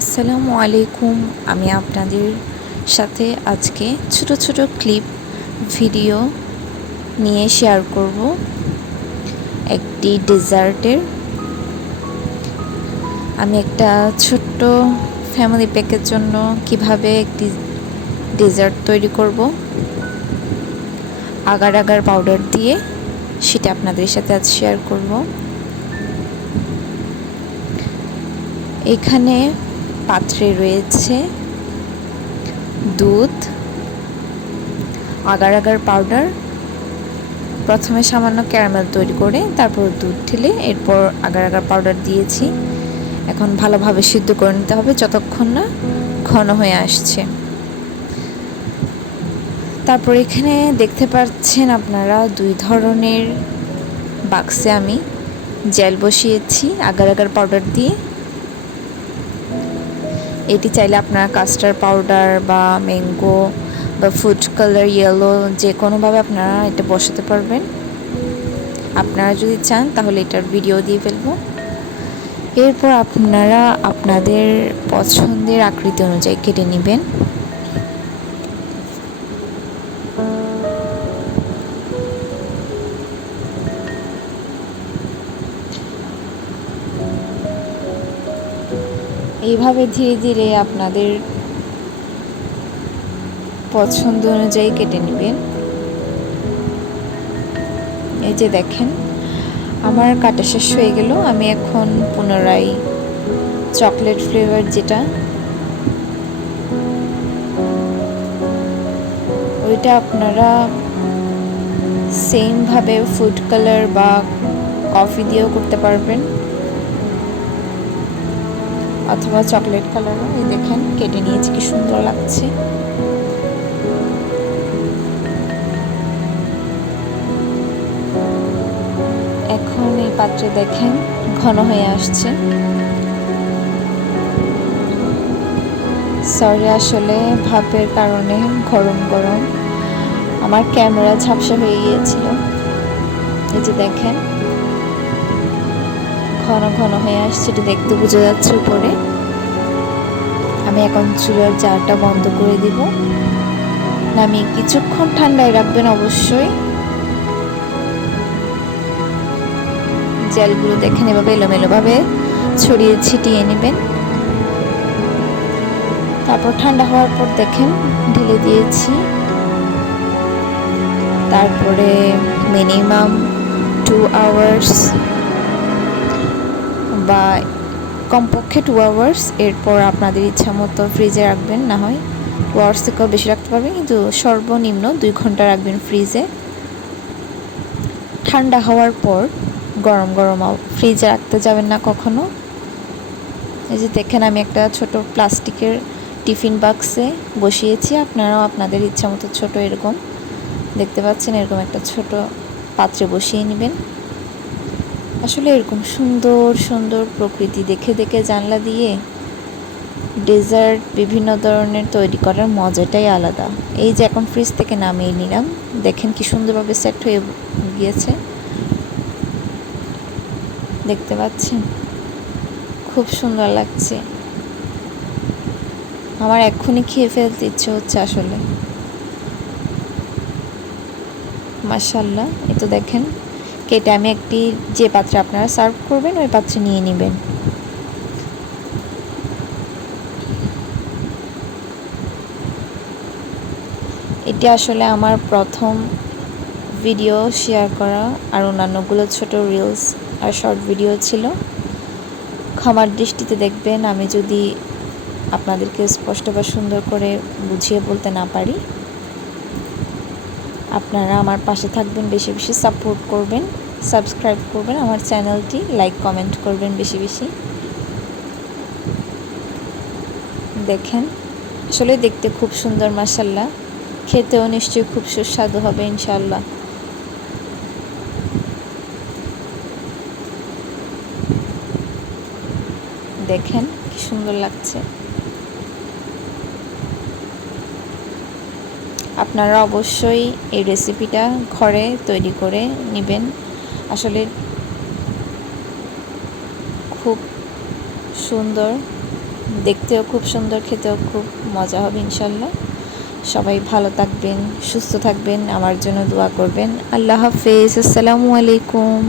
আসসালামু আলাইকুম। আমি আপনাদের সাথে আজকে ছোট ছোট ক্লিপ ভিডিও নিয়ে শেয়ার করব একটি ডেজার্টের। আমি একটা ছোট্ট ফ্যামিলি প্যাকের জন্য কিভাবে একটি ডেজার্ট তৈরি করব আগার আগার পাউডার দিয়ে, সেটা আপনাদের সাথে আজ শেয়ার করব। এখানে পাত্রে রয়েছে দুধ, আগার আগার পাউডার, প্রথমে সামান্য ক্যারামেল তৈরি করে তারপর দুধ ঢেলে এরপর আগার আগার পাউডার দিয়েছি। এখন ভালোভাবে সিদ্ধ করে নিতে হবে যতক্ষণ না ঘন হয়ে আসছে। তারপর এখানে দেখতে পাচ্ছেন আপনারা দুই ধরনের বাক্সে আমি জেল বসিয়েছি আগার আগার পাউডার দিয়ে। এটি চাইলে আপনারা কাস্টার্ড পাউডার বা ম্যাঙ্গো বা ফুড কালার ইয়েলো যে কোনোভাবে আপনারা এটা বসাতে পারবেন। আপনারা যদি চান তাহলে এটার ভিডিও দিয়ে ফেলবো। এরপর আপনারা আপনাদের পছন্দের আকৃতি অনুযায়ী কেটে নেবেন। এইভাবে ধীরে ধীরে আপনাদের পছন্দ অনুযায়ী কেটে নেবেন। এই যে দেখেন আমার কাটা শেষ হয়ে গেল। আমি এখন পুনরায় চকলেট ফ্লেভার যেটা ওইটা আপনারা সেমভাবে ফুড কালার বা কফি দিয়েও করতে পারবেন অথবা চকলেট কালারও। এই দেখেন কেটে নিয়েছি, কি সুন্দর লাগছে। এখন এই পাত্রে দেখেন ঘন হয়ে আসছে। সরি, আসলে ভাপের কারণে গরম গরম আমার ক্যামেরা ঝাপসা হয়ে গিয়েছিল। এই যে দেখেন ঘন ঘন হয়ে আসছে, এটা দেখতে বোঝা যাচ্ছে উপরে। আমি এখন চুলার জারটা বন্ধ করে দিব। নামিয়ে কিছুক্ষণ ঠান্ডায় রাখবেন অবশ্যই। জেলগুলো দেখেন এভাবে এলোমেলোভাবে ছড়িয়ে ছিটিয়ে নেবেন। তারপর ঠান্ডা হওয়ার পর দেখেন ঢেলে দিয়েছি। তারপরে মিনিমাম 2 আওয়ার্স বা কমপক্ষে 2 আওয়ার্স, এরপর আপনাদের ইচ্ছা মতো ফ্রিজে রাখবেন। না হয় 2 আওয়ার্স থেকেও বেশি রাখতে পারবেন, কিন্তু সর্বনিম্ন 2 ঘন্টা রাখবেন ফ্রিজে। ঠান্ডা হওয়ার পর গরম গরম ফ্রিজে রাখতে যাবেন না কখনো। এই যে দেখেন আমি একটা ছোট প্লাস্টিকের টিফিন বাক্সে বসিয়েছি। আপনারাও আপনাদের ইচ্ছা মতো ছোট এরকম দেখতে পাচ্ছেন এরকম একটা ছোট পাত্রে বসিয়ে নেবেন। আসলে এরকম সুন্দর সুন্দর প্রকৃতি দেখে দেখে জানলা দিয়ে ডেজার্ট বিভিন্ন ধরনের তৈরি করার মজাটাই আলাদা। এই যে এখন ফ্রিজ থেকে নামিয়ে নিলাম, দেখেন কি সুন্দরভাবে সেট হয়ে গিয়েছে, দেখতে পাচ্ছেন খুব সুন্দর লাগছে। আমার এক্ষুনি খেয়ে ফেলতে ইচ্ছে হচ্ছে আসলে। মাশাআল্লাহ, এই তো দেখেন কেটে আমি একটি যে পাত্রে আপনারা সার্ভ করবেন ওই পাত্রে নিয়ে নেবেন। এটি আসলে আমার প্রথম ভিডিও শেয়ার করা, আর অন্যান্যগুলো ছোট রিলস আর শর্ট ভিডিও ছিল। ক্ষমার দৃষ্টিতে দেখবেন আমি যদি আপনাদেরকে স্পষ্ট বা সুন্দর করে বুঝিয়ে বলতে না পারি। আপনারা আমার পাশে থাকবেন, বেশি বেশি সাপোর্ট করবেন, সাবস্ক্রাইব করবেন আমার চ্যানেলটি, লাইক কমেন্ট করবেন বেশি বেশি। দেখেন আসলে দেখতে খুব সুন্দর, মাশাআল্লাহ। খেতেও নিশ্চয়ই খুব সুস্বাদু হবে ইনশাআল্লাহ। দেখেন কি সুন্দর লাগছে। আপনারা অবশ্যই এই রেসিপিটা ঘরে তৈরি করে নেবেন। আসলে খুব সুন্দর দেখতেও খুব সুন্দর, খেতেও খুব মজা হবে ইনশাল্লাহ। সবাই ভালো থাকবেন, সুস্থ থাকবেন, আমার জন্য দোয়া করবেন। আল্লাহ হাফেজ, আসসালামু আলাইকুম।